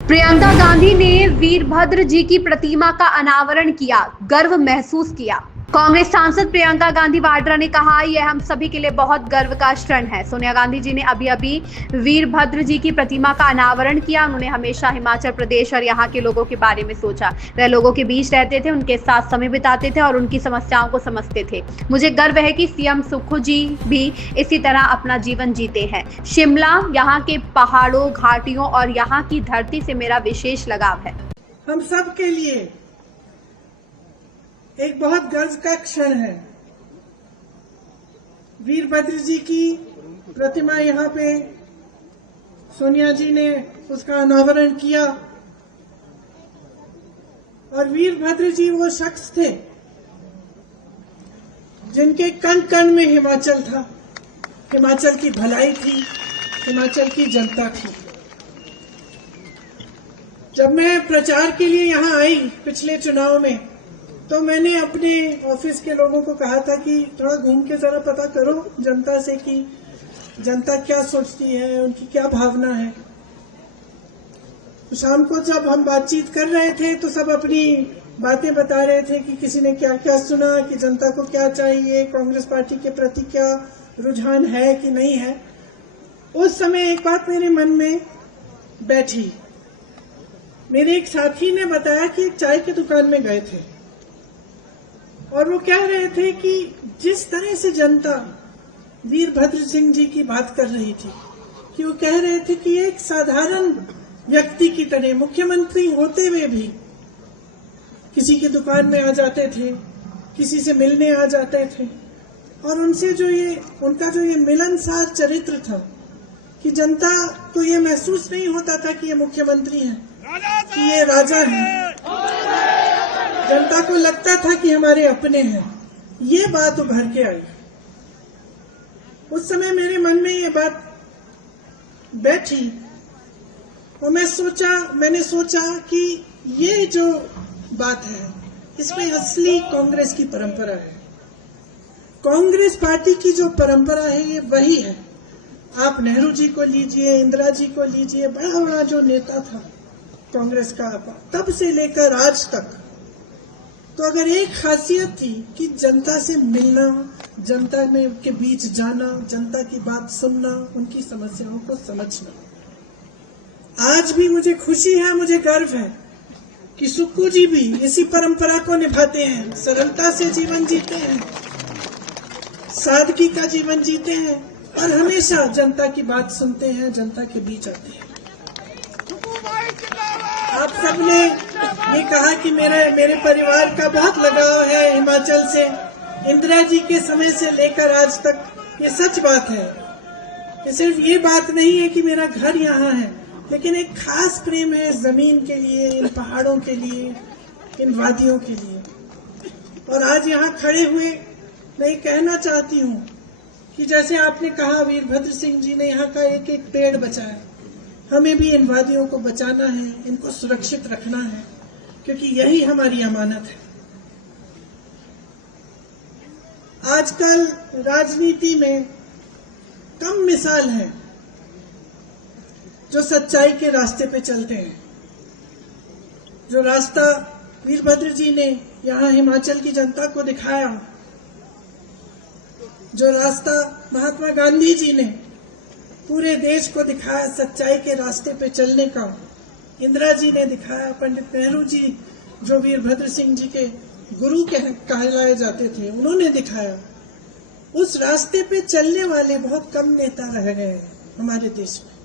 प्रियंका गांधी ने वीरभद्र जी की प्रतिमा का अनावरण किया, गर्व महसूस किया। कांग्रेस सांसद प्रियंका गांधी वाड्रा ने कहा, यह हम सभी के लिए बहुत गर्व का क्षण है। सोनिया गांधी जी ने अभी वीरभद्र जी की प्रतिमा का अनावरण किया। उन्होंने हमेशा हिमाचल प्रदेश और यहाँ के लोगों के बारे में सोचा। वह लोगों के बीच रहते थे, उनके साथ समय बिताते थे और उनकी समस्याओं को समझते थे। मुझे गर्व है कि सीएम सुक्खू जी भी इसी तरह अपना जीवन जीते हैं। शिमला, यहाँ के पहाड़ों, घाटियों और यहाँ की धरती से मेरा विशेष लगाव है। हम सब के लिए एक बहुत गर्व का क्षण है। वीरभद्र जी की प्रतिमा यहाँ पे सोनिया जी ने उसका अनावरण किया और वीरभद्र जी वो शख्स थे जिनके कण कण में हिमाचल था, हिमाचल की भलाई थी, हिमाचल की जनता थी। जब मैं प्रचार के लिए यहाँ आई पिछले चुनाव में, तो मैंने अपने ऑफिस के लोगों को कहा था कि थोड़ा घूम के जरा पता करो जनता से कि जनता क्या सोचती है, उनकी क्या भावना है। तो शाम को जब हम बातचीत कर रहे थे तो सब अपनी बातें बता रहे थे कि किसी ने क्या क्या सुना, कि जनता को क्या चाहिए, कांग्रेस पार्टी के प्रति क्या रुझान है कि नहीं है। उस समय एक बात मेरे मन में बैठी। मेरे एक साथी ने बताया कि एक चाय की दुकान में गए थे और वो कह रहे थे कि जिस तरह से जनता वीरभद्र सिंह जी की बात कर रही थी, कि वो कह रहे थे कि एक साधारण व्यक्ति की तरह मुख्यमंत्री होते हुए भी किसी की दुकान में आ जाते थे, किसी से मिलने आ जाते थे और उनसे उनका जो ये मिलनसार चरित्र था कि जनता को ये महसूस नहीं होता था कि ये मुख्यमंत्री हैं, कि ये राजा हैं। जनता को लगता था कि हमारे अपने हैं। ये बात उभर के आई। उस समय मेरे मन में ये बात बैठी और मैंने सोचा कि ये जो बात है इसमें असली कांग्रेस की परंपरा है। कांग्रेस पार्टी की जो परंपरा है ये वही है। आप नेहरू जी को लीजिए, इंदिरा जी को लीजिए, बड़ा बड़ा जो नेता था कांग्रेस का तब से लेकर आज तक, तो अगर एक खासियत थी कि जनता से मिलना, जनता में के बीच जाना, जनता की बात सुनना, उनकी समस्याओं को समझना। आज भी मुझे खुशी है, मुझे गर्व है कि सुक्खू जी भी इसी परंपरा को निभाते हैं, सरलता से जीवन जीते हैं, सादगी का जीवन जीते हैं और हमेशा जनता की बात सुनते हैं, जनता के बीच आते हैं। आप सबने ये कहा कि मेरे परिवार का बहुत लगाव है हिमाचल से, इंदिरा जी के समय से लेकर आज तक। ये सच बात है। ये सिर्फ ये बात नहीं है कि मेरा घर यहाँ है, लेकिन एक खास प्रेम है इस जमीन के लिए, इन पहाड़ों के लिए, इन वादियों के लिए। और आज यहाँ खड़े हुए मैं ये कहना चाहती हूँ कि जैसे आपने कहा वीरभद्र सिंह जी ने यहाँ का एक एक पेड़ बचाया, हमें भी इन वादियों को बचाना है, इनको सुरक्षित रखना है, क्योंकि यही हमारी अमानत है। आजकल राजनीति में कम मिसाल है जो सच्चाई के रास्ते पे चलते हैं। जो रास्ता वीरभद्र जी ने यहाँ हिमाचल की जनता को दिखाया, जो रास्ता महात्मा गांधी जी ने पूरे देश को दिखाया सच्चाई के रास्ते पे चलने का, इंदिरा जी ने दिखाया, पंडित नेहरू जी जो वीरभद्र सिंह जी के गुरु कहलाए जाते थे, उन्होंने दिखाया। उस रास्ते पे चलने वाले बहुत कम नेता रह गए हैं हमारे देश में।